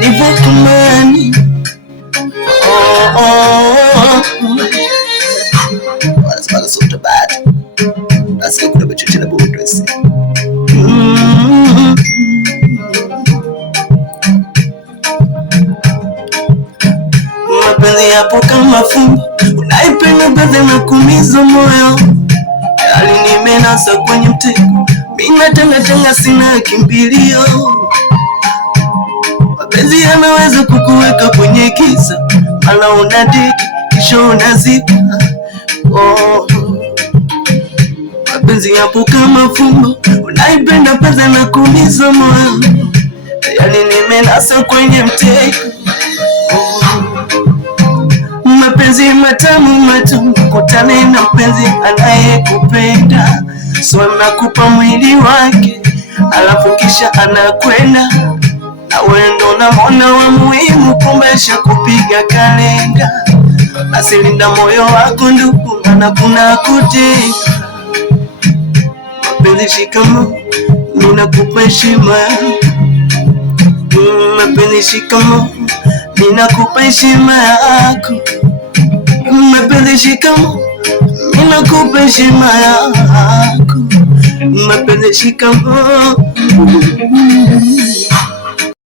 Nivotumani. Wanasema sauti bad. Nasikia kuna bechoche na bodo esi. Mapenzi yapo kama fumbo, unaipenda penzi na kuumiza moyo. Hali nimenasa kwenye mtego, mimi natenga sina kimbilio. Mapenzi yanaweza kukuweka kwenye giza, mara unadeki kisha unaziba. Mapenzi yapo kama fumbo, unaipenda penzi na kuumiza moyo. Hali nimenasa kwenye mtego. Mapenzi matamu, kutane na mpenzi anayekupenda. So nakupa mwili wake, alafu kisha anakwenda. Na wewe ndo unamwona wa muhimu, kumbe shakupiga kalenda. Basi linda moyo wako ndugu, maana kuna kuteka. Mapenzi shikamoo, mimi nakupa heshima. Mapenzi shikamoo, mimi nakupa heshima yako. Mapenzi shikamoo, mimi nakupa heshima yako. Mapenzi shikamoo.